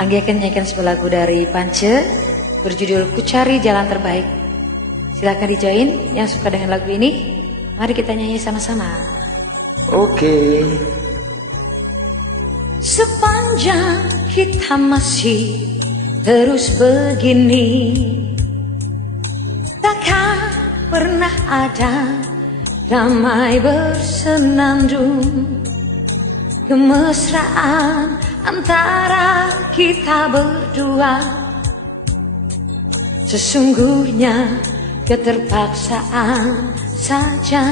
Anggi akan nyanyikan sebuah lagu dari Pance berjudul Ku Cari Jalan Terbaik. Silakan dijoin yang suka dengan lagu ini. Mari kita nyanyi sama-sama. Oke. Sepanjang kita masih terus begini, takkan pernah ada damai bersenandung. Kemesraan antara kita berdua sesungguhnya keterpaksaan saja.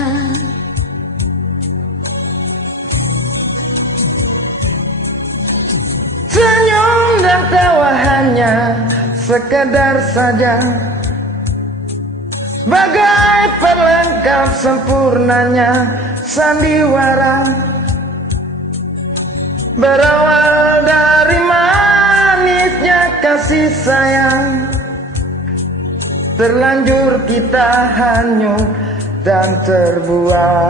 Senyum dan tawa hanya sekedar saja, bagai pelengkap sempurnanya sandiwara. Berawal dari manisnya kasih sayang, terlanjur kita hanyut dan terbuai.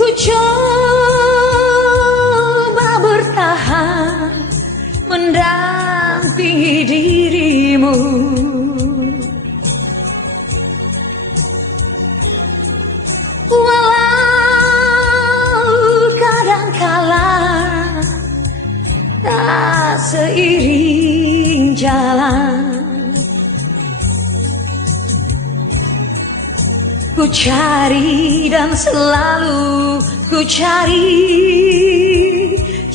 Ku coba bertahan mendampingi dirimu, walau kadangkala tak seiring jalan. Ku cari dan selalu ku cari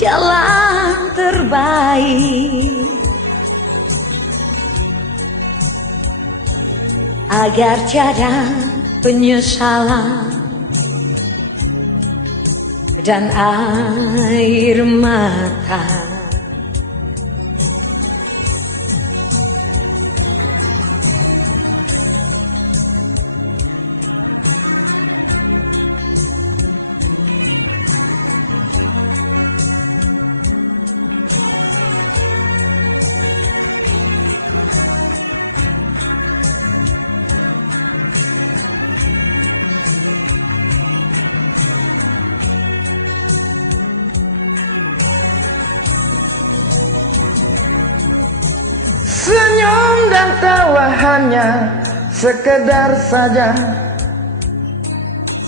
jalan terbaik, agar tiada penyesalan dan air mata. Senyum dan tawa hanya sekedar saja,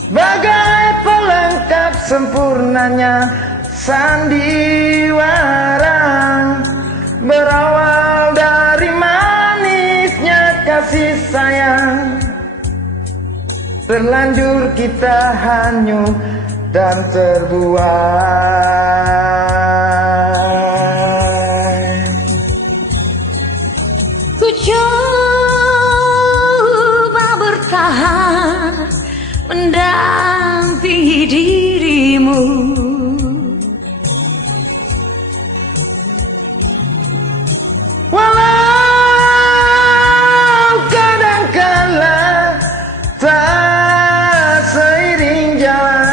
bagai pelengkap sempurnanya sandiwara. Berawal dari manisnya kasih sayang, terlanjur kita hanyut dan terbuai. Ku coba bertahan mendampingi dirimu, walau kadangkala tak seiring jalan.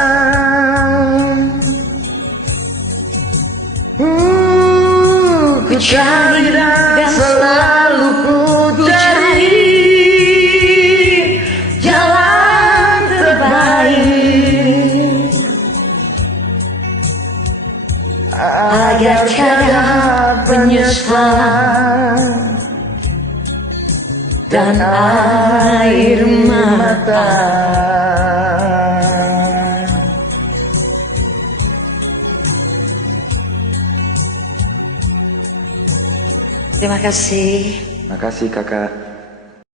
Ku cari dan selalu ku cari jalan terbaik, agar tiada penyesalan dan air mata. Terima kasih. Makasih kakak.